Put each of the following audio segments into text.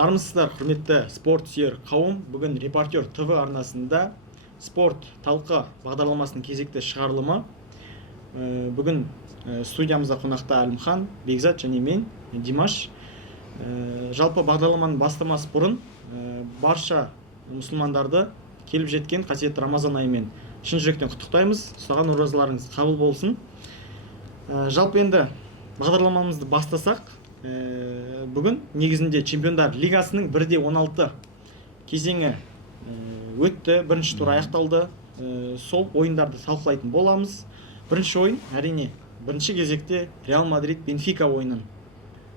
Армысыздар, құрметті спорт сүйер қауым. Бүгін Репортер ТВ арнасында спорт талқы бағдарламасының кезекті шығарылымы. Бүгін студиямызда қонақта Әлімхан, Бекзат және мен, Димаш. Жалпы бағдарламаның бастамасы бұрын барша мұсылмандарды келіп жеткен қасиетті Рамазан айымен шын жүректен құттықтаймыз. Ұстаған оразаларыңыз қабыл болсын. Жалпы енді бағдарламамызды бастасақ, бүгін негізінде Чемпиондар Лигасының 1/16 кезеңі өтті, бірінші тур аяқталды. Сол ойындарды талқылайтын боламыз. Бірінші ойын, әрине, бірінші кезекте Реал Мадрид Бенфика ойынын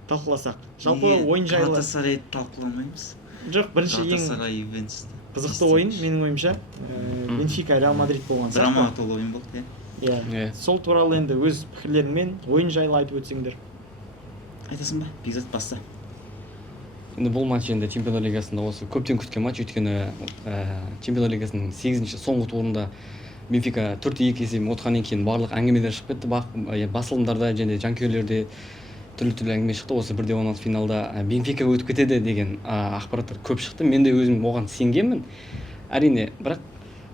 талқыласақ. Жалпы ойын жайлы Галатасарайды талқыламаймыз. Жоқ, бірінші ең қызықты ойын менің ойымша Бенфика Реал Мадрид болған сияқты. Драма толы ойын болды, иә. Сол туралы енді өз пікірлеріңмен ойын жайлы айтып өтсеңдер. Айтасың ба? Бекзат баста. Енді бұл матч енді Чемпиондар Лигасында осы көптен күткен матч, өйткені Чемпиондар Лигасының 8-ші соңғы турында Бенфика 4-2 есебімен ұтқаннан кейін барлық әңгімелер шығып кетті. Басылымдарда және жанкүйерлерде түрлі әңгіме шықты. Осы 1/16 финалда Бенфика өтіп кетеді деген ақпараттар көп шықты. Мен де өзім оған сенгенмін. Әрине, бірақ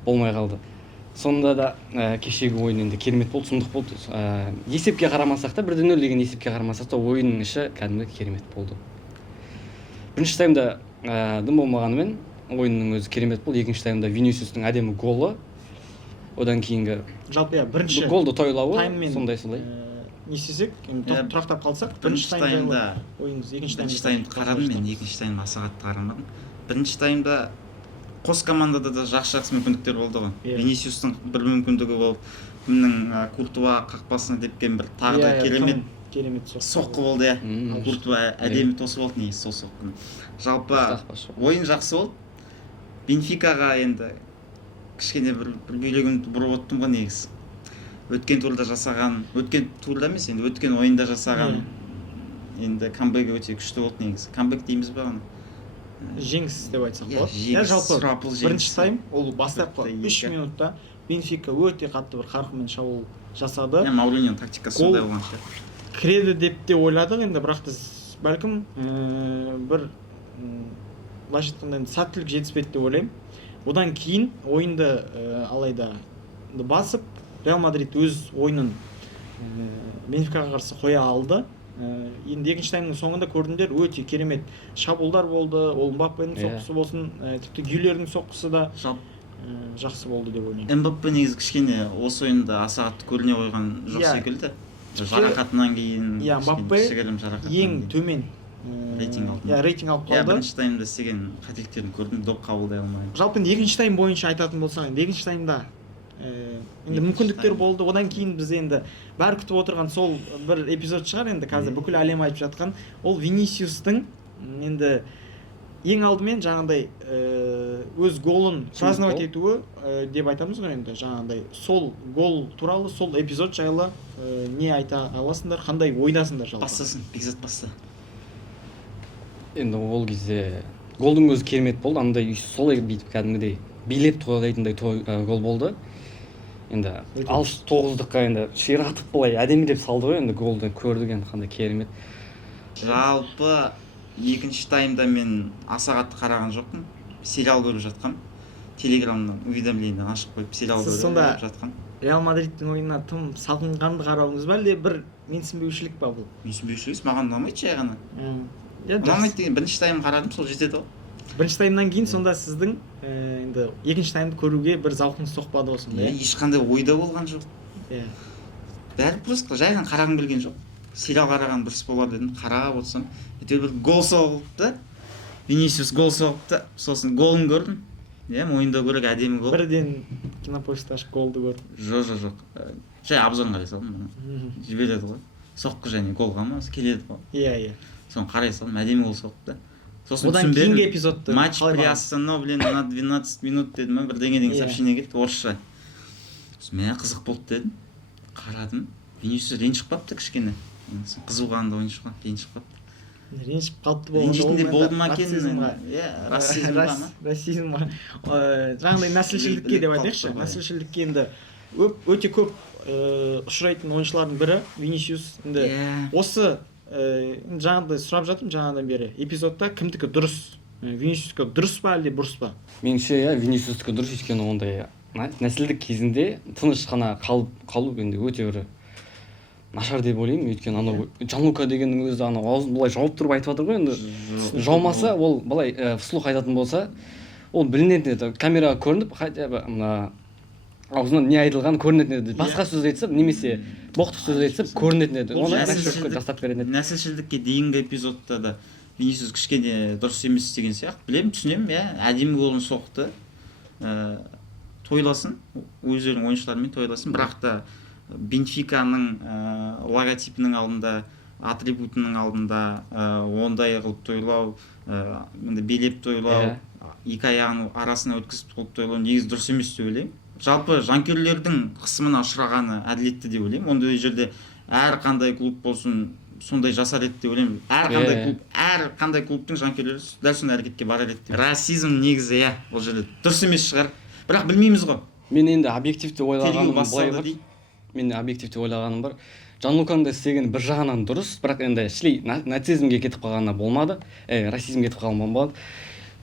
болмай қалды. Сонда да кешегі ойын енді керемет болды, сұмдық болды. Есепке қарамасақ та, 1-0 деген есепке қарамасақ та ойынның іші кәдімгі керемет болды. Бірінші таймда дым болмағанымен ойынның өзі керемет болды. Екінші таймда Винисиустың әдемі голы. Одан кейінгі жалпы бірінші голды тойлауы сондай. Не істесек, тұрақтап қалсақ, бірінші таймда ойынымыз, екінші таймды қарадым мен, екінші таймды аса қатты қарамадым. Бірінші таймда қос командада да жақсы мүмкіндіктер болды ғой. Винисиустың бір мүмкіндігі болып, кімнің Куртуа қақпасына тепкен бір тағы да керемет соққы болды, иә. Куртуа әдемі тосып алды негізі сол соққыны. Жалпы ойын жақсы болды. Бенфикаға енді кішкене бір бүйрегімді бұрып оттым ғой негізі. Өткен турда емес, енді өткен ойында жасаған енді камбэгі өте күшті болды негізі. Камбэк дейміз ба оны? Жеңіс деп айтсақ болады. Жалпы бірінші тайм, ол бастапқы 3 минутта Бенфика өте қатты бір қарқынмен шабуыл жасады. Мауриньоның тактикасы сондай болған шығар. Кіреді деп те ойладық енді, бірақ біз бәлкім бір былайша айтқанда сәттілік жетіспеді деп ойлаймын. Одан кейін ойынды алайда басып, Реал Мадрид өз ойынын Бенфикаға қарсы қоя алды. Енді екінші таймның соңында көрдіңдер, өте керемет шабуылдар болды. Ол Мбаппенің соққысы болсын, тіпті Гюлердің соққысы да жақсы болды деп ойлаймын. Мбаппе негізі кішкене осы ойында аса қатты көріне қойған жоқ секілді. Жарақатынан кейін кішігірім жарақатынан ең төмен рейтинг алып қалды. Бірінші таймда істеген қателіктерін көрдім, доп қабылдай алмай. Жалпы екінші тайм бойынша айтатын болсаң, екінші таймда енді мүмкіндіктер болды. Одан кейін біз енді бәрі күтіп отырған сол бір эпизод шығар, енді қазір бүкіл әлем айтып жатқан, ол Винисиустың енді ең алдымен жаңағыдай өз голын праздновать етуі деп айтамыз ғой. Енді жаңағыдай сол гол туралы, сол эпизод жайлы не айта аласыңдар, қандай ойдасыңдар жалпы? Бастасын, Бекзат баста. Енді ол кезде голдың өзі керемет болды. Андай солай бүйтіп кәдімгідей билеп тойлайтындай гол болды. Енді алыс 9-дыққа енді ширатып былай әдемілеп салды ғой, енді голды көрдік, енді қандай керемет. Жалпы екінші таймда мен аса қатты қараған жоқпын. Сериал көріп жатқам. Телеграмнан уведомление ашып қойып сериал көріп жатқам. Реал Мадридтің ойынына тым салқынқанды қарауыңыз ба, әлде бір менсінбеушілік па бұл? Менсінбеушілік маған ұнамайды жай ғана. Ұнамайды деген бірінші тайм қарадым, сол жетеді ғой. Бірінші таймнан кейін сонда сіздің енді екінші таймды көруге бір зауқыңыз соқпады осың ба? Ешқандай ойда болған жоқ. Бәрі просто жай ғана қарағым келген жоқ. Сериал қараған дұрыс болар дедім, қарап отырсам, бір гол соғылды, Винисиус гол соқты, сосын голын көрдім. Ойында көрек әдемі гол. Бірден кинопоиск ашып голды көрдім. Жоқ. Жай обзорын қарай салдым, жібереді ғой. Соққы және голға ма, келеді ғой. Иә. Соны қарай салдым, әдемі гол соқты. Одан кейінгі эпизодты матч приостановлен на 12 минут дедім, бірдеңе деген сообщение келді, орысша. Мен қызық болды дедім, қарадым. Винисиус ренжіп қалыпты кішкене. Қызуғанды ойыншыға ренжіп қалыпты. Ренжіп қалыпты болғанда ренжитіндей болды ма екен? Расизм ба? Жаңағыдай нәсілшілдікке деп айтайықшы. Нәсілшілдікке енді өте көп ұшырайтын ойыншылардың бірі Винисиус. Осы жаңағыдай сұрап жатырмын жаңадан бері эпизодта кімдікі дұрыс, Винисиустікі дұрыс па әлде бұрыс па? Меніңше иә Винисиустікі дұрыс, өйткені ондай нәсілдік кезінде тыныш қана қалу енді өте бір нашар деп ойлаймын. Өйткені анау Джанлука дегеннің өзі анау аузын былай жауып тұрып айтып жатыр ғой, енді жаумаса ол былай вслух айтатын болса ол білінетін еді, камераға көрініп хотя бы мына аузынан не айтылғаны көрінетін еді. Басқа сөз айтса немесе боқтық сөз айтса көрінетін еді. Оны расчетқа жасап беретін еді. Нәсілшілдікке дейінгі эпизодта да Винисиус кішкене дұрыс емес деген сияқты. Білемін, түсінемін, иә, әдемі голын соқты. Тойласын, өздерінің ойыншыларымен тойласын, бірақ та Бенфиканың логотипінің алдында, атрибутының алдында ондай қылып тойлау, енді белеп тойлау, екі аяғын арасына өткізіп қылып тойлау негізі дұрыс емес деп ойлаймын. Жалпы жанкүйерлердің қысымына ұшырағаны әділетті деп ойлаймын. Ондай жерде әр қандай клуб болсын сондай жасар еді деп ойлаймын. Әр қандай клубтың жанкүйерлері дәл сондай әрекетке барар еді. Расизм негізі иә, бұл жерде дұрыс емес шығар. Бірақ білмейміз ғой. Мен енді объективті ойлағаным бар. Джанлуканың да істегені бір жағынан дұрыс, бірақ енді ішлей нацизмге кетіп қалғаны болмады, расизмге кетіп қалғаны болмады.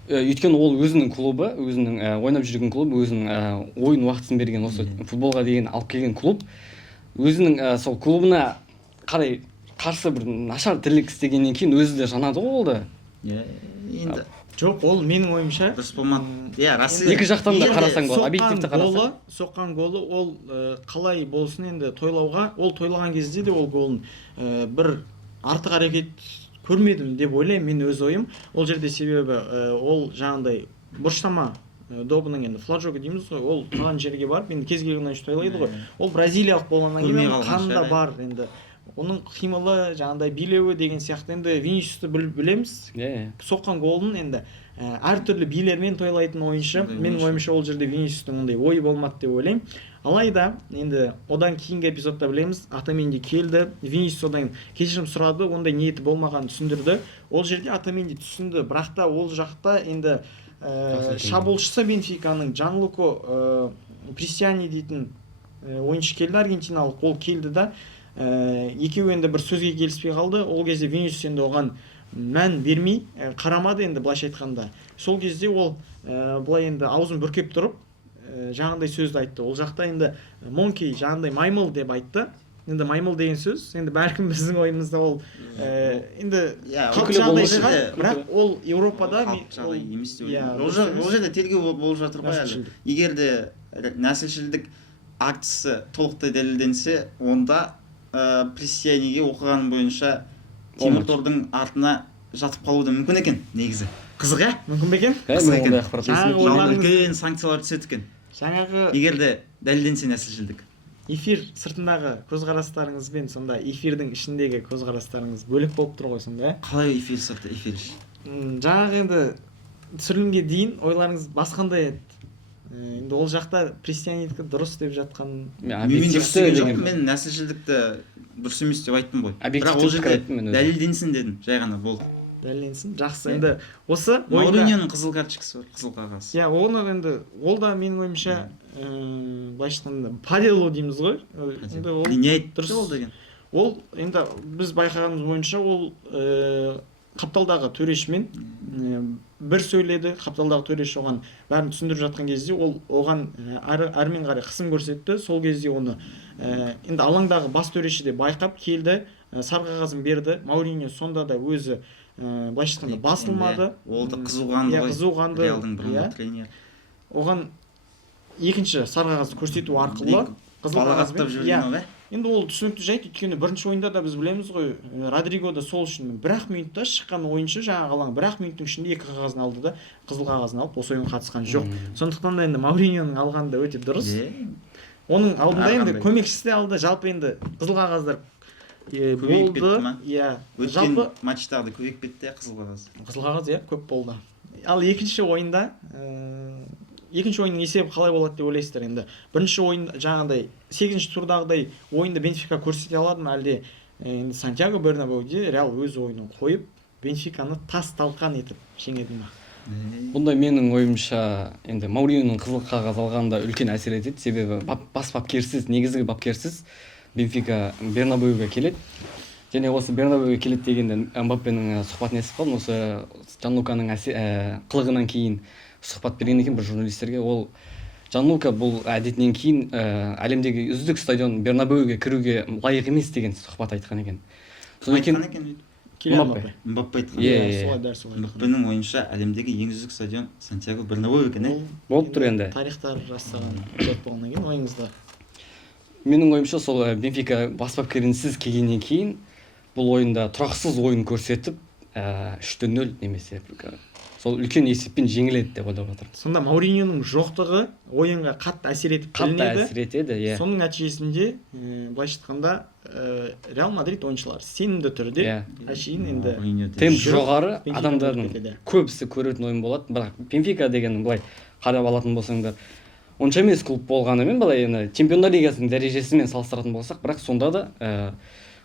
Өйткені ол өзінің клубы, өзінің ойнап жүрген клубы, өзінің ойын уақытын берген осы футболға деген алып келген клуб, өзінің сол клубына қарай қарсы бір нашар тірлік істегеннен кейін өзі де жанады ғой ол да. Енді жоқ, ол менің ойымша дұрыс болмады. Иә, расизм. Екі жақтан да қарасаң болады, объективті қарасаң. Соққан голы ол қалай болсын енді тойлауға, ол тойлаған кезде де ол голын бір артық әрекет көрмедім деп ойлаймын, мен өз ойым. Ол жерде себебі ол жаңағыдай бұрыштама добының енді фладжогі дейміз ғой, ол тұрған жерге барып енді кез келген ойыншы тойлайды ғой. Ол бразилиялық болғаннан кейін қанында бар енді. Оның қимылы, жаңағыдай билеуі деген сияқты енді Винисиусты білеміз. Соққан голын енді әртүрлі билермен тойлайтын ойыншы. Менің ойымша ол жерде Винисиустың ондай ойы болмады деп ойлаймын. Алайда енді одан кейінгі эпизодта білеміз, Атаменди келді, Винисиус одан кешірім сұрады, ондай ниеті болмағанын түсіндірді. Ол жерде Атаменди түсінді, бірақ та ол жақта енді шабуылшысы Бенфиканың Джанлука Престиани дейтін ойыншы келді, аргентиналық, ол келді да екеуі енді бір сөзге келіспей қалды. Ол кезде Винисиус енді оған мән бермей қарамады, енді былайша айтқанда. Сол кезде ол былай енді аузын бүркеп тұрып жаңағыдай сөзді айтты. Ол жақта енді монкей, жаңағыдай маймыл деп айтты. Енді маймыл деген сөз енді бәлкім біздің ойымызда ол енді қалыпты жағдай шығар, бірақ ол Еуропада жағдай емес деп ойлаймын. Ол жерде тергеу болып жатыр ғой әлі. Егер де нәсілшілдік актісі толықтай дәлелденсе, онда Престианиге оқығаны бойынша Теміртордың артына жатып қалуы да мүмкін екен негізі. Қызық, иә? Мүмкін бе екен? Жаңағы үлкен санкциялар түседі екен. Жаңағы егер де дәлелденсе нәсілшілдік. Эфир сыртындағы көзқарастарыңыз бен сонда эфирдің ішіндегі көзқарастарыңыз бөлек болып тұр ғой сонда. Қалай эфир сырты, эфир іші? Жаңағы енді түсірілімге дейін ойларыңыз басқандай еді. Енді ол жақта Престианидікі дұрыс деп жатқан. Мен нәсілшілдікті дұрыс емес деп айттым ғой. Бірақ ол жерде дәлелденсін дедім, жай ғана болды. Дәлелденсін, жақсы. Енді осы Мауриньоның қызыл карточкасы бар, қызыл қағаз. Иә, оны енді ол да менің ойымша былайша айтқанда паделу дейміз ғой. Не айтты ол деген? Ол енді біз байқағанымыз бойынша ол қапталдағы төрешімен бір сөйледі. Қапталдағы төреш оған бәрін түсіндіріп жатқан кезде ол оған әрмен қарай қысым көрсетті. Сол кезде оны енді алаңдағы бас төреші де байқап келді, сары қағазын берді. Мауриньо сонда да өзі былайша айтқанда басылмады. Ол да қызуғанды ғой. Қызуғанды. Реалдың бұрынғы тренері. Оған екінші сары қағазды көрсету арқылы қызыл қағазбен жүрген ғой. Енді ол түсінікті жайт, өйткені бірінші ойында да біз білеміз ғой, Родриго да сол үшін 1 минутта шыққан ойыншы жаңағы алаң 1 минуттың ішінде 2 қағазын алды да қызыл қағазын алып осы ойынға қатысқан жоқ. Сондықтан да енді Мауриньоның алғаны да өте дұрыс. Оның алдында енді көмекшісі де алды. Жалпы енді қызыл қағаздар болды. Иә. Өткен матчтарда көбейіп кетті қызыл қағаз. Қызыл қағаз иә көп болды. Ал екінші ойында екінші ойынның есебі қалай болады деп ойлайсыздар енді? Бірінші ойын жаңағыдай 8-ші турдағыдай ойынды Бенфика көрсете алады ма, әлде енді Сантьяго Бернабеуде Реал өз ойынын қойып Бенфиканы тас-талқан етіп жеңеді ма? Бұндай менің ойымша енді Мауриньоның қызыл қағаз алғанда үлкен әсер етеді, себебі бас бапкерсіз, негізгі бапкерсіз Бенфика Бернабеуге келеді. және осы Бернабеуге келеді дегенде Мбаппенің сұхбатын естіп қалдым. Осы Джанлуканың қылығынан кейін сұхбат берген екен бір журналистерге. Ол Джанлука бұл әдетінен кейін әлемдегі үздік стадион Бернабеуге кіруге лайық емес деген сұхбат айтқан екен. Соны айтқан екен. Мбаппе айтқан. Солай дәл солай. Мбаппенің ойынша әлемдегі ең үздік стадион Сантьяго Бернабеу екен. Болып тұр енді. Тарихтар жасаған жот болғаннан кейін ойыңызда. Менің ойымша сол Бенфика бас бапкерінсіз келгеннен кейін бұл ойында тұрақсыз ойын көрсетіп 3-0 немесе сол үлкен есеппен жеңіледі деп ойлап жатырмын. Сонда Мауриньоның жоқтығы ойынға қатты әсер етіп білінеді. Иә. Соның нәтижесінде былайша айтқанда Реал Мадрид ойыншылары сенімді түрде әшейін енді темп жоғары, адамдардың көбісі көретін ойын болады. Бірақ Бенфика деген былай қарап алатын болсаңдар онша емес клуб болғанымен былай енді Чемпиондар Лигасының дәрежесімен салыстыратын болсақ, бірақ сонда да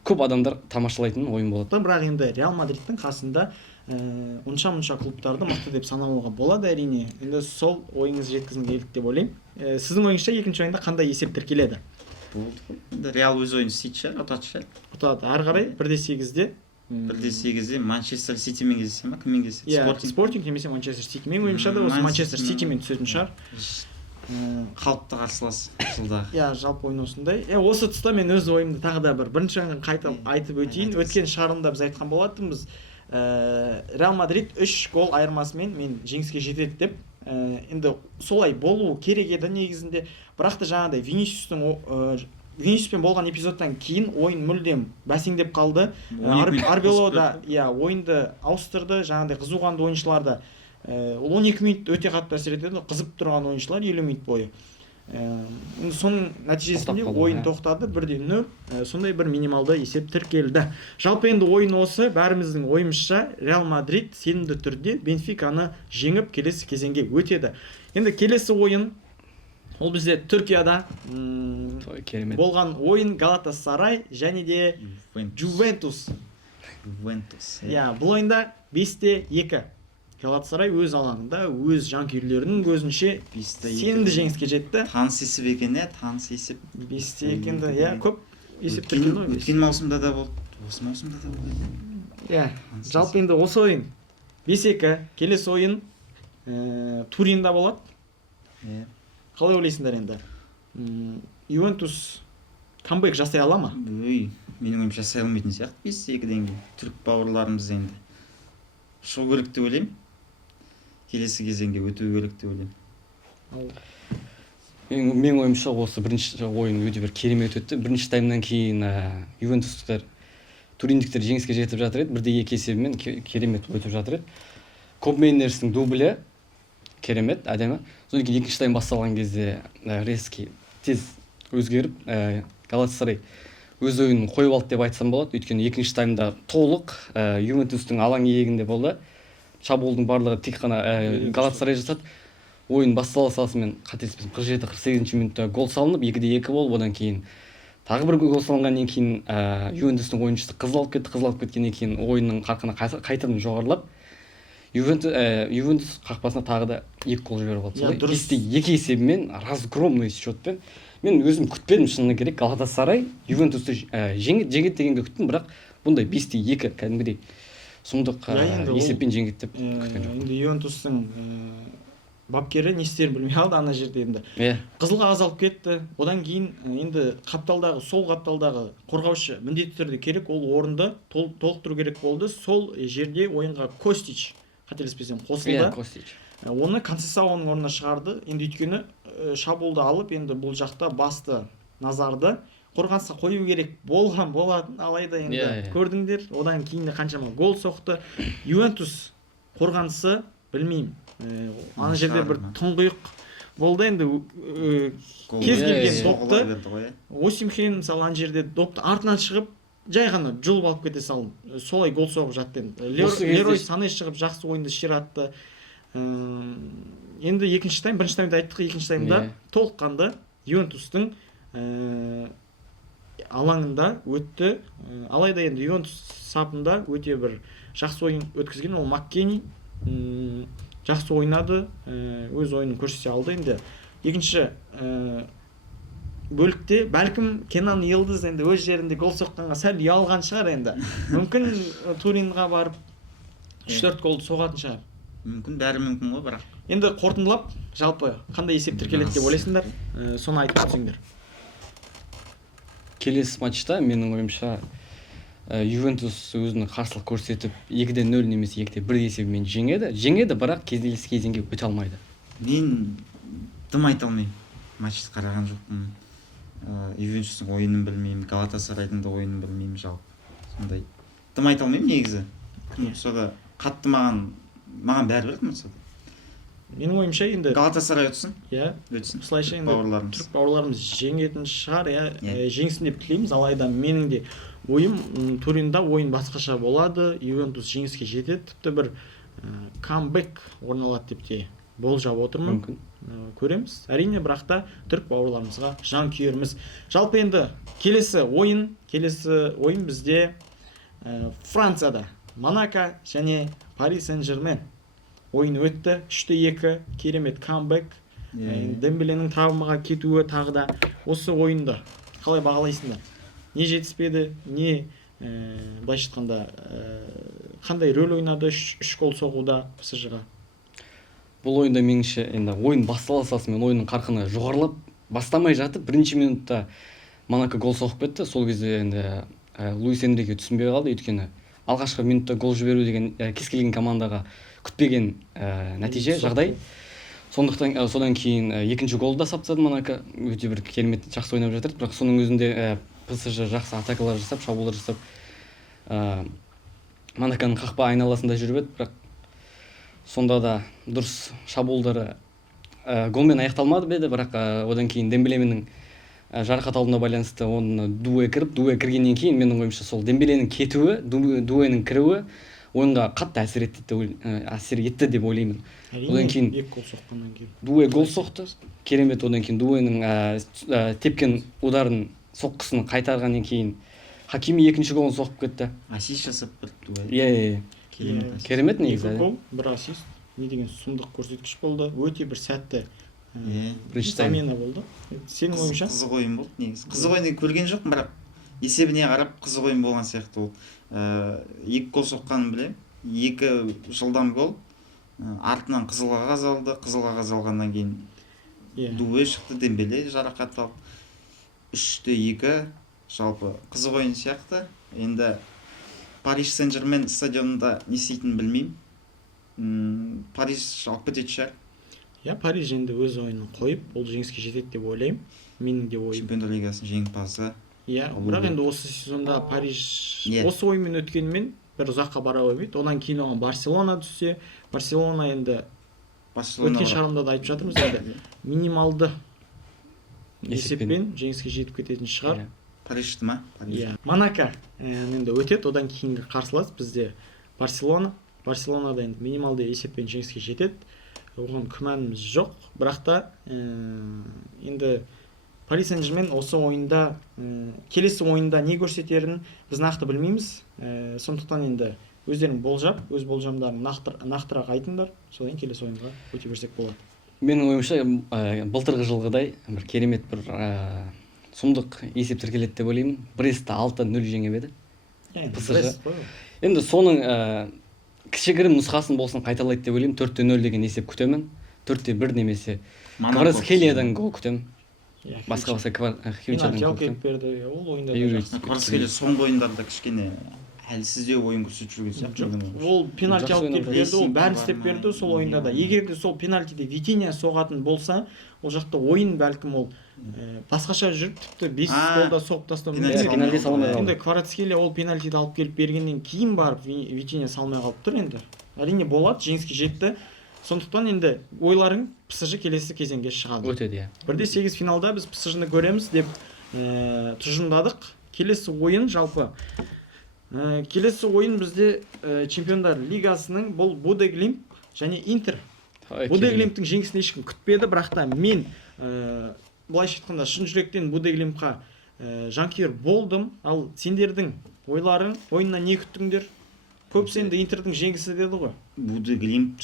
көп адамдар тамашалайтын ойын болады. Бірақ енді Реал Мадридтің қасында онша клубтарды мықты деп санауға болады әрине. Енді сол ойыңыз жеткізгім келді деп ойлаймын. Сіздің ойыңызша екінші ойында қандай есеп тіркеледі? Болды. Реал өз ойын істейтін шығар, ұтады шығар. Ұтады. Әрі қарай 1-8-де 1-8-де Манчестер Ситимен кездесе ма? Кіммен кездеседі? Спортинг немесе Манчестер Сити. Менің ойымша да осы Манчестер Ситимен түсетін шығар. Қалыпты қарсылас жылда. Жалпы ойын осындай. Осы тұста мен өз ойымды тағы да бірінші ойыннан қайтып айтып өтейін. Өткен шығарылымда біз айтқан болатынбыз. Реал Мадрид 3 гол айырмасымен мен жеңіске жетеді деп. Енді солай болуы керек еді негізінде. Бірақ та жаңағыдай Винисиуспен болған эпизодтан кейін ойын мүлдем бәсеңдеп қалды. Арбело да ойынды ауыстырды, жаңағыдай қызуқанды ойыншыларды 12 минут өте қатты әсер етеді, қызып тұрған ойыншылар 50 минут бойы. Соның нәтижесінде ойын тоқтады, 1-0, сондай бір минималды есеп тіркелді. Жалпы енді ойын осы, бәріміздің ойымызша Реал Мадрид сенімді түрде Бенфиканы жеңіп келесі кезеңге өтеді. Енді келесі ойын ол бізде Түркияда болған ойын Галатасарай және де Juventus. Бұл ойында 5-2. Галатасарай өз алаңында, өз жанкүйерлерінің көзінше сенімді жеңіске жетті. Таныс есеп екен, таныс есеп. 5-2-ді, көп есеп тіркелді. Өткен маусымда да болды, осы маусымда да болды. Жалпы енді осы ойын 5-2, келесі ойын Туринда болады. Қалай ойлайсыңдар енді? Ювентус камбэк жасай ала ма? Менің ойым жасай алмайтын сияқты 5-2-ден кейін. Түрік бауырларымыз енді шығу керек деп ойлаймын. Келесі кезеңге өту керек деп ойлаймын. Менің ойымша осы бірінші ойын өте бір керемет өтті. Бірінші таймнан кейін Ювентустар туриндіктер жеңіске жетіп жатыр еді. 1-2 есебімен керемет өтіп жатыр еді. Копменнерстің дублі керемет, әдемі. Содан кейін екінші тайм басталған кезде резкий тез өзгеріп Галатасарай өз ойынын қойып алды деп айтсам болады. Өйткені екінші таймда толық Ювентустың алаң иегінде болды. Шабуылдың барлығы тек қана Галатасарай жасады. Ойын бастала салысымен қателеспесем 47-48 минутта гол салынып 2-2 болып, одан кейін тағы бір гол салынғаннан кейін Ювентустың ойыншысы қызалып кеткеннен кейін ойынның қарқыны қайтадан жоғарылап Ювентус қақпасына тағы да 2 гол жіберіп алды. 5-2 есебімен разгромный счетпен. Мен өзім күтпедім, шыны керек. Галатасарай Ювентусты жеңеді дегенге күттім, бірақ бұндай 5-2 кәдімгідей сұмдық есеппен жеңеді деп күткен жоқпын. Енді Ювентустың бапкері не істерін білмей қалды ана жерде енді. Қызыл қағаз алып кетті. Одан кейін енді сол қапталдағы қорғаушы міндетті түрде керек, ол орынды толықтыру керек болды. Сол жерде ойынға Костич, қателеспесем, қосылды. Оны Консесаоның орнына шығарды. Енді өйткені шабуылды алып, енді бұл жақта басты назарды қорғанысқа қою керек болатын, алайда енді көрдіңдер. Одан кейін қаншама гол соқты. Ювентус қорғанысы білмеймін. Ана жерде бір тұңғиық болды. Енді кез келген допты Осимхен мысалы ана жерде допты артынан шығып жай ғана жұлып алып кете салды. Солай гол соғып жатты. Лерой Сане шығып жақсы ойынды ширатты. Енді екінші тайм, бірінші таймда айттық, екінші таймда толыққанды Ювентустың алаңында өтті. Алайда енді Ювентус сапында өте бір жақсы ойын өткізген ол Маккени. Жақсы ойнады, өз ойынын көрсете алды. Енді екінші бөлікте бәлкім Кенан Йылдыз енді өз жерінде гол соққанға сәл ұялған шығар енді. Мүмкін Туринға барып 3-4 голды соғатын шығар. Мүмкін, бәрі мүмкін ғой, бірақ. Енді қорытындылап, жалпы қандай есеп тіркеледі деп ойлайсыңдар? Соны айтып өтсеңдер. Келесі матчта менің ойымша Ювентус өзінің қарсылық көрсетіп 2-0 немесе 2-1 есебімен жеңеді, бірақ келесі кезеңге өте алмайды. Мен дым айта алмаймын. Матчты қараған жоқпын. Ювентустың ойынын білмеймін, Галатасарайдың да ойынын білмеймін, жалпы. Сондай дым айта алмаймын негізі. Кім болса да қатты маған бәрібір кім болса да. Менің ойымша енді Галатасарай өтсін. Иә. Өтсін. Осылайша енді Бауырларымыз. түрік бауырларымыз жеңетін шығар, жеңсін деп тілейміз. Алайда менің де ойым Туринда ойын басқаша болады. Ювентус жеңіске жетеді, тіпті бір камбэк орын алады деп те болжап отырмын. Мүмкін. Көреміз. Әрине, бірақ та түрік бауырларымызға жан күйерміз. Жалпы енді келесі ойын бізде Францияда Монако және Пари Сен-Жермен ойын өтті. 3-2 керемет камбэк. Дембеленің травмаға кетуі тағы да. Осы ойынды қалай бағалайсыңдар? Не жетіспеді, не былайша айтқанда қандай рөл ойнады 3 гол соғуда PSG-ға? Бұл ойында меніңше енді ойын бастала салысымен ойынның қарқыны жоғарылап бастамай жатып, бірінші минутта Монако гол соғып кетті. Сол кезде енді Луис Энрике түсінбей қалды, өйткені алғашқы минутта гол жіберу деген кез келген командаға күтпеген нәтиже, жағдай. Сондықтан содан кейін екінші голды да саптады Монако. Өте бір керемет жақсы ойнап жатыр, бірақ соның өзінде PSG жақсы атакалар жасап, шабуылдар жасап, Монаконың қақпа айналасында жүріп еді, бірақ сонда да дұрыс шабуылдары голмен аяқталмады еді, бірақ одан кейін Дембелеменің жарақат алуына байланысты оны Дуэ кіргеннен кейін менің ойымша сол Дембеленің кетуі, Дуэның кіруі ойынға қатты әсер етті деп ойлаймын. Одан кейін 2 гол соққаннан кейін Дуэ гол соқты, керемет. Одан кейін Дуэның тепкен ударын соққысын қайтарғаннан кейін Хакими екінші голын соғып кетті. Ассист жасап бір Дуэ. Иә. Керемет негізі. 2 гол, 1 ассист. Не деген сұмдық көрсеткіш болды. Өте бір сәтті замена болды. Сенің ойыңша? Қызық ойын болды негізі. Қызық ойын көрген жоқпын, бірақ есебіне қарап қызық ойын болған сияқты ол. 2 гол соққанын білемін. 2 жылдам гол. Артынан қызыл қағаз алды. Қызыл қағаз алғаннан кейін Дуэ шықты, Дембеле жарақат алып. 3-2 жалпы қызық ойын сияқты. Енді Париж Сен-Жермен стадионында не істейтінін білмеймін. Париж алып кететін шығар. Париж енді өз ойынын қойып, ол жеңіске жетеді деп ойлаймын. Менің де ойым. Чемпиондар лигасының жеңімпазы. Бірақ енді осы сезонда Париж осы ойынмен өткенімен бір ұзаққа бара қоймайды. Одан кейін оған Барселона түссе, Барселона енді өткен шығарылымда да айтып жатырмыз, енді минималды есеппен жеңіске жетіп кететін шығар. Парижді ма? Монако енді өтеді, одан кейінгі қарсылас бізде Барселона. Барселонада енді минималды есеппен жеңіске жетеді. Оған күмәніміз жоқ, бірақ та енді Пари Сен-Жермен осы ойында келесі ойында не көрсетерін біз нақты білмейміз. Сондықтан енді өздерің болжап, өз болжамдарын нақтырақ айтыңдар, содан келесі ойынға өте берсек болады. Менің ойымша былтырғы жылғыдай бір керемет бір сұмдық есеп тіркеледі деп ойлаймын. Брестті 6-0 жеңіп еді. Енді соның кішігірім нұсқасын болсын қайталайды деп ойлаймын. 4-0 деген есеп күтемін. 4-1 немесе Кварацхелиядан гол күтемін. Басқа Хивичадан гол күтемін. Ол ойында Кварацхелия соңғы ойындарда кішкене әлсіздеу ойын көрсетіп жүрген сияқты. Ол пенальти алып келіп берді, ол бәрін істеп берді сол ойында да. Егер де сол пенальтиде Витиня соғатын болса, ол жақта ойын бәлкім ол басқаша жүріп, тіпті 5 голда соғып тастауы мүмкін. Енді Кварацхелия ол пенальтиді алып келіп бергеннен кейін барып Витиня салмай қалып тұр енді. Әрине болады, жеңіске жетті. Сондықтан енді ойларың PSG келесі кезеңге шығады. Өтеді, 1/8 финалда біз PSG-ны көреміз деп тұжырымдадық. Келесі ойын жалпы келесі ойын бізде Чемпиондар лигасының бұл Бодеглимп және Интер. Бодеглимптің жеңісін ешкім күтпеді, бірақ та мен былайша айтқанда шын жүректен Бодеглимпқа жанкүйер болдым. Ал сендердің ойларың, ойыннан не күттіңдер? Көбісі енді Интердің жеңісі деді ғой. Бодеглимп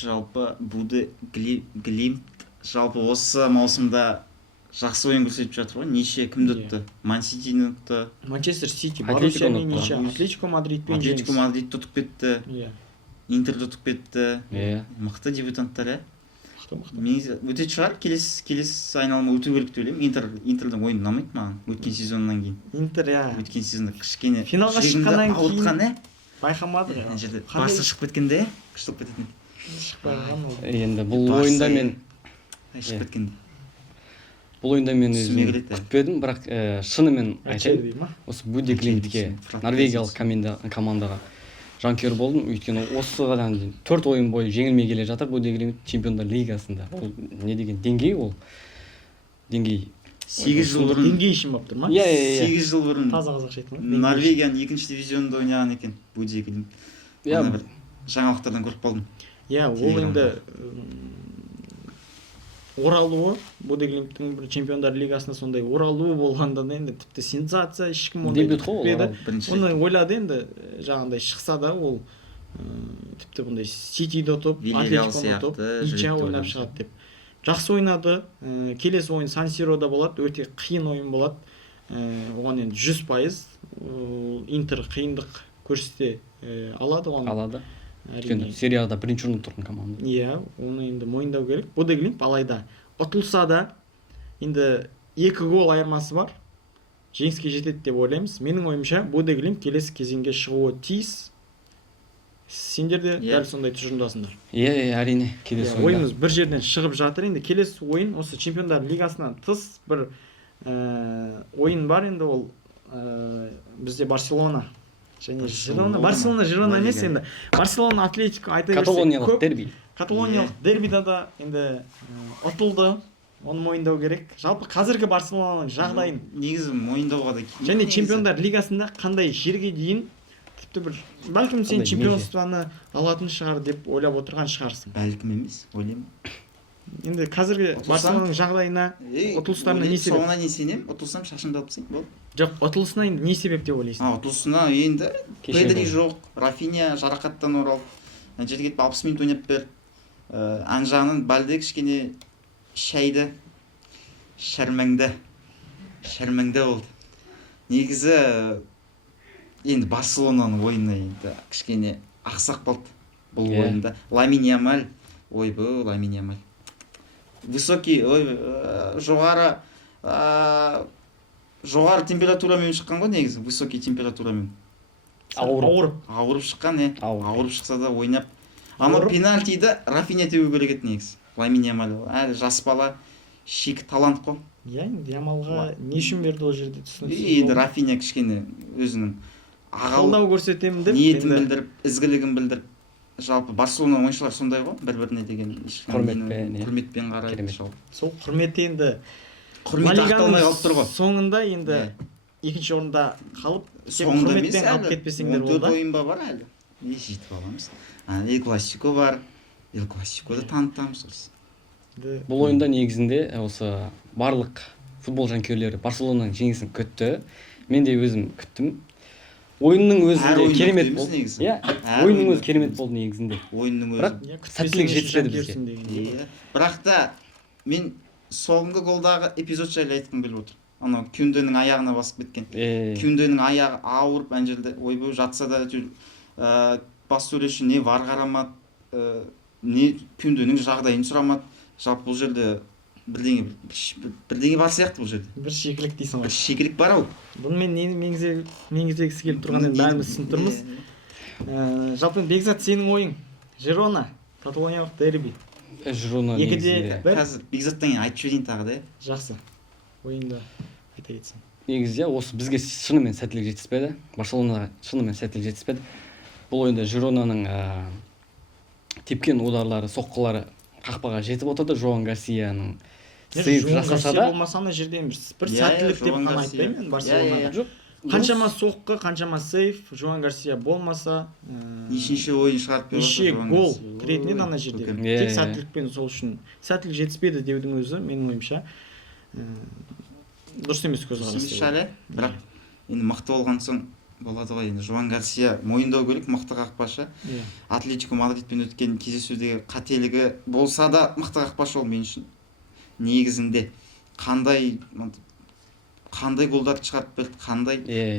жалпы осы маусымда жақсы ойын көрсетіп жатыр ғой. Неше кімді ұтты? Ман Ситині ұтты. Манчестер Сити, Атлетиконы Боруссиямен неше, ұтты. Атлетико Мадридпен Атлетико Мадридті ұтып кетті. Иә. Интерді ұтып кетті. Иә. Мықты дебютанттар, иә. Мықты. Мен өтетін шығар, келесі айналма өту керек деп ойлаймын. Интердің ойыны ұнамайды маған өткен сезоннан кейін. Интер, иә. Өткен сезонда кішкене Финалға жүрегімді шыққаннан ауыртқан, кейін байқамадық. ана жерде басы шығып кеткенде, күшті болып кететін. шықпаған ол. Енді бұл Басы, ойында мен шығып кеткенде. өзім келеді. күтпедім, бірақ шынымен Әче айтайын, дей ма? осы Буди Климтке, норвегиялық командаға жанкүйер болдым, өйткені осыған дейін 4 ойын бойы жеңілмей келе жатыр Буди Климт чемпиондар лигасында. Ол не деген деңгей ол? Деңгей 8 жыл бұрын деңгей үшін болып тұр ма? Иә, 8 жыл бұрын Таза қазақша айтқан. Норвегияның 2-ші дивизионында ойнаған екен Буди Климт. Иә. Ана бір жаңалықтардан көріп қалдым. Иә, ол енді оралуы, Буди Климттің бір чемпиондар лигасына сондай оралуы болғанда енді тіпті сенсация, ешкім ондай дебют қой ол, бірінші оны ойлады енді жаңағындай шықса да ол тіпті бұндай Ситиді ұтып, Вильяреал Атлетиконы ұтып, сияқты ича жүректі ойнап ойнап шығады деп. Жақсы ойнады. Келесі ойын Сан-Сирода болады, өте қиын ойын болады. Оған енді 100% Интер қиындық көрсете алады оған. алады. Әрине. Өйткені серияда бірінші орында тұрған команда. Иә, оны енді мойындау керек. Буди Климт алайда ұтылса да енді 2 гол айырмасы бар. Жеңіске жетеді деп ойлаймыз. Менің ойымша Буди Климт келесі кезеңге шығуы тиіс. Сендер де дәл сондай тұжырымдасыңдар. Иә, әрине келесі Ойымыз бір жерден шығып жатыр. Енді келесі ойын осы чемпиондар лигасынан тыс бір ойын бар, енді ол бізде Барселона және Жирона. Барселона, Жирона емес енді. Барселона, Атлетико айта берсек Каталониялық көп. дерби. Каталониялық дербида да енді ұтылды. Оны мойындау керек. Жалпы қазіргі Барселонаның жағдайын негізі мойындауға да кейін. және чемпиондар лигасында қандай жерге дейін тіпті бір бәлкім сен Қандай чемпионствоны алатын шығар деп ойлап отырған шығарсың. Бәлкім емес, ойлаймын. Енді қазіргі Барселонаның жағдайына ұтылыстарына не себеп? Соңына не сенемін, ұтылсам шашымды алып тастайын, болды. Жоқ, ұтылысына енді не себеп деп ойлайсың? Ұтылысына енді Педри жоқ, Рафиня жарақаттан оралып, ана жерге кетіп 60 минут ойнап бер. Ан жағынан Балде кішкене шәрмәңді болды. Негізі енді Барселонаның ойыны енді кішкене ақсақ болды бұл ойында. Ламин Ямаль, Ламин Ямаль. Высокий, жоғары температурамен шыққан ғой негізі, высокий температурамен. Ауырып шыққан, ауырып шықса да ойнап. Ана пенальтиді Рафиня теуі керек еді негізі. Ламин Ямаль, әлі жас бала, шик талант қой. Иә, Ямалға не үшін берді ол жерде түсініксіз. Енді Рафиня кішкене өзінің қолдау көрсетемін деп, ниетін білдіріп, ізгілігін білдіріп. Жалпы Барселона ойыншылар сондай ғой, бір-біріне деген құрметпен қарайды. Сол құрмет енді құрмет ақталмай қалып тұр ғой. Соңында енді екінші орында қалып, құрметпен қалып кетпесеңдер болды. 14 ойын бар әлі. Жетіп аламыз. Эл Классико бар. Эл Классикоды танытамыз. Бұл ойында негізінде осы барлық футбол жанкүйерлері Барселонаның жеңісін күтті. Мен де өзім күттім. Ойынның өзі керемет болды. Иә, ойынның өзі керемет болды негізінде. Ойынның өзі. Бірақ сәттілік жетіспеді бізге. Бірақ та мен соңғы голдағы эпизод жайлы айтқым келіп отыр. Анау Күнденің аяғына басып кеткен. Күнденің аяғы ауырып ана жерде ойбай жатса да бас төреші не вар қарамады, не Күнденің жағдайын сұрамады. Жалпы бұл жерде бірдеңе бар сияқты бұл жерде. Бір шикілік дейсің ғой. Бір шикілік бар ау. Бұны мен меңгізегісі келіп тұрғанын бәріміз түсініп тұрмыз. Жалпы Бекзат, сенің ойың Жирона, каталониялық дерби. Жирона негізінде. Қазір Бекзаттан кейін айтып жіберейін тағы да. Жақсы. Ойыңды айта кетсең. Негізі осы бізге шынымен сәттілік жетіспеді. Барселонаға шынымен сәттілік жетіспеді. Бұл ойында Жиронаның тепкен ударлары, соққылары қақпаға жетіп отырды. Жоан Гарсияның сейв жасаса да болмаса ана жерде бір сәттілік деп қана айтпаймын Барселонаға. Қаншама соққы, қаншама сейв, Жоан Гарсия болмаса, неше ойын шығарып берді. неше гол кіретін еді ана жерде. Тек сәттілікпен сол үшін сәттілік жетіспеді деудің өзі менің ойымша дұрыс емес көзқарас. Бірақ енді мықты болған соң болады ғой. Енді Жоан Гарсия мойындау керек, мықты қақпашы. Атлетико Мадридпен өткен кездесудегі қателігі болса да мықты қақпашы ол мен үшін. Негізінде қандай голдарды шығарып берді, қандай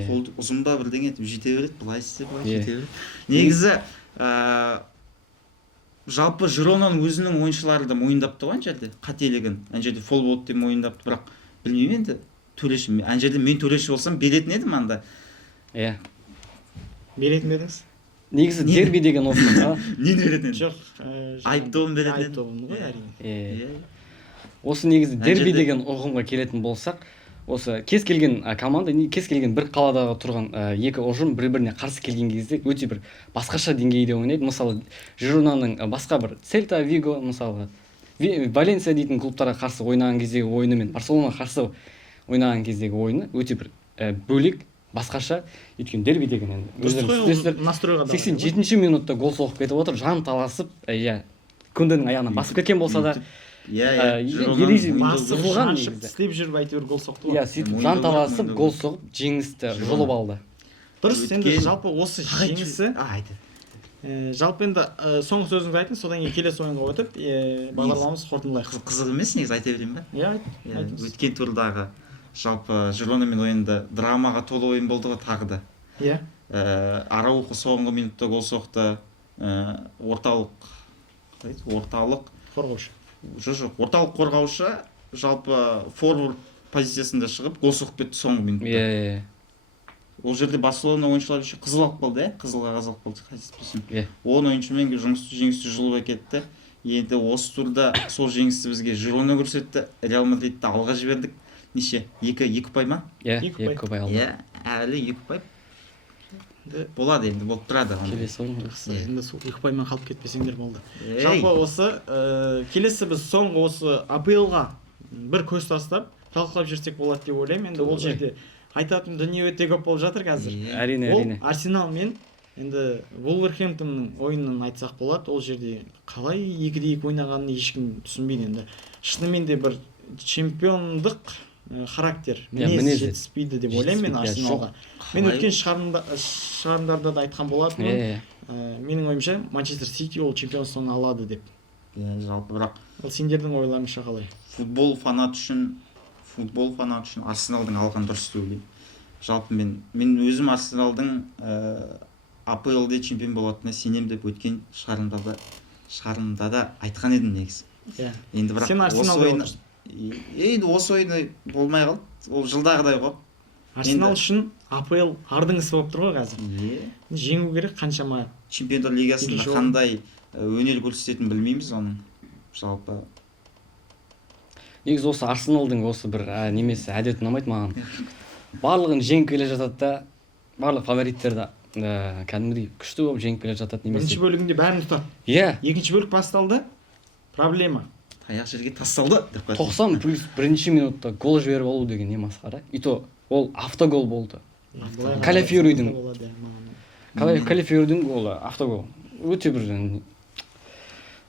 қолды ұзын ба бірдеңе етіп жете береді, былай істе, былай жете береді. Негізі жалпы Жиронаның өзінің ойыншылары да мойындапты ғой ана жерде қателігін. Ана жерде фол болды деп мойындапты, бірақ білмеймін енді Төлеші. Ана жерде мен Төлеші болсам беретін едім анда. Беретін едіңіз? Негізі дерби деген осы. Нені беретін едім? Жоқ, айыптауын беретін едім. айыптауын ғой әрине. Осы негізі дерби деген ұғымға келетін болсақ, осы кез келген команда, кез келген бір қаладағы тұрған екі ұжым бір-біріне қарсы келген кезде өте бір басқаша деңгейде ойнайды. Мысалы, Жиронаның басқа бір Сельта Виго, мысалы, Валенсия дейтін клубтарға қарсы ойнаған кездегі ойыны мен Барселонаға қарсы ойнаған кездегі ойыны өте бір бөлек, басқаша. Өйткені дерби деген енді настройға 87-ші минутта гол соғып кетіп отыр, жан таласып, Күнденің аяғына басып кеткен болса да, басып істеп жүріп әйтеуір гол соқты ғой. сөйтіп жан таласып гол соғып жеңісті жұлып алды. Дұрыс, енді жалпы осы жеңісі жалпы енді соңғы сөзіңізді айтыңыз, содан кейін келесі ойынға өтіп бағдарламамызды қорытындылайық. Қызық емес негізі, айта берейін ба? Айтыңыз. Өткен турдағы жалпы Жиронамен ойында драмаға толы ойын болды ғой тағы да. Араухо соңғы минутта гол соқты. Орталық қорғаушы. Жоқ, орталық қорғаушы жалпы форвард позициясында шығып гол соғып кетті соңғы минутта. Ол жерде Барселона ойыншылары еще қызыл алып қалды, қызылға алып қалды, қайтеспесем. 10 ойыншымен жеңісті жұлып әкетті. Енді осы турда сол жеңісті бізге Жирона көрсетті. Реал Мадридті алға жібердік. Неше? 2 ұпай ма? 2 ұпай алды. Әлі 2 ұпай. Болады енді, болып тұрады. Келесі ойын. Енді сол 2 ұпаймен қалып кетпесеңдер болды. Жалпы осы келесі біз соңғы осы АПЛ-ға бір көз тастап талқылап жүрсек болады деп ойлаймын. Енді ол жерде айтатын дүние өте көп болып жатыр қазір. Әрине. Ол Арсенал мен енді Вулверхэмптонның ойынын айтсақ болады. Ол жерде қалай 2-2 ойнағанын ешкім түсінбейді енді. Шынымен де бір чемпиондық характер, мінез жетіспейді деп ойлаймын мен Арсеналға. Мен өткен шығарымдарда да айтқан болатынмын. Менің ойымша Манчестер Сити ол чемпионствоны алады деп. Жалпы бірақ Ол сендердің ойларыңша қалай? Футбол фанат үшін Арсеналдың алған дұрыс деп ойлаймын. Жалпы мен өзім Арсеналдың АПЛ-де чемпион болатынына сенем деп өткен шығарымда да айтқан едім негізі. Енді бірақ сен Арсеналда осы ойыны болмай қалды. Ол жылдағыдай ғой. Арсенал үшін АПЛ ардың ісі болып тұр ғой қазір. Жеңу керек қаншама. Чемпиондар лигасында қандай өнер көрсететінін білмейміз оның. Жалпы негізі осы Арсеналдың осы бір немесі әдеті ұнамайды маған. Барлығын жеңіп келе жатады да, барлық фавориттерді кәдімгідей күшті болып жеңіп келе жатады немесе. Бірінші бөлігінде бәрін ұстады. Екінші бөлік басталды. Проблема. Таяқ жерге тасталды. 90+1 минутта гол жіберіп алу деген не масқара. И то ол автогол болды. Калафиоридің голы автогол. Өте бір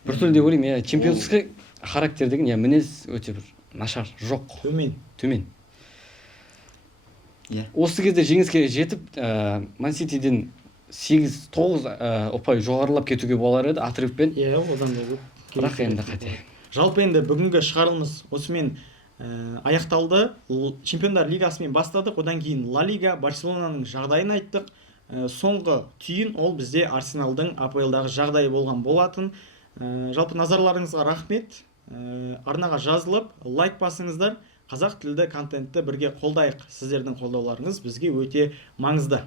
түрде деп ойлаймын, чемпионский характер деген мінез өте бір нашар, жоқ. Төмен. Осы кезде жеңіске жетіп, Ман-Ситиден 8-9 ұпай жоғарылап кетуге болар еді отрывпен. Одан да көп. Бірақ енді қате. Жалпы енді бүгінгі шығарылымыз осымен аяқталды. Чемпиондар лигасымен бастадық, одан кейін Ла Лига, Барселонаның жағдайын айттық. Соңғы түйін ол бізде Арсеналдың АПЛ-дағы жағдайы болған болатын. Жалпы назарларыңызға рахмет. Арнаға жазылып, лайк басыңыздар. Қазақ тілді контентті бірге қолдайық. Сіздердің қолдауларыңыз бізге өте маңызды.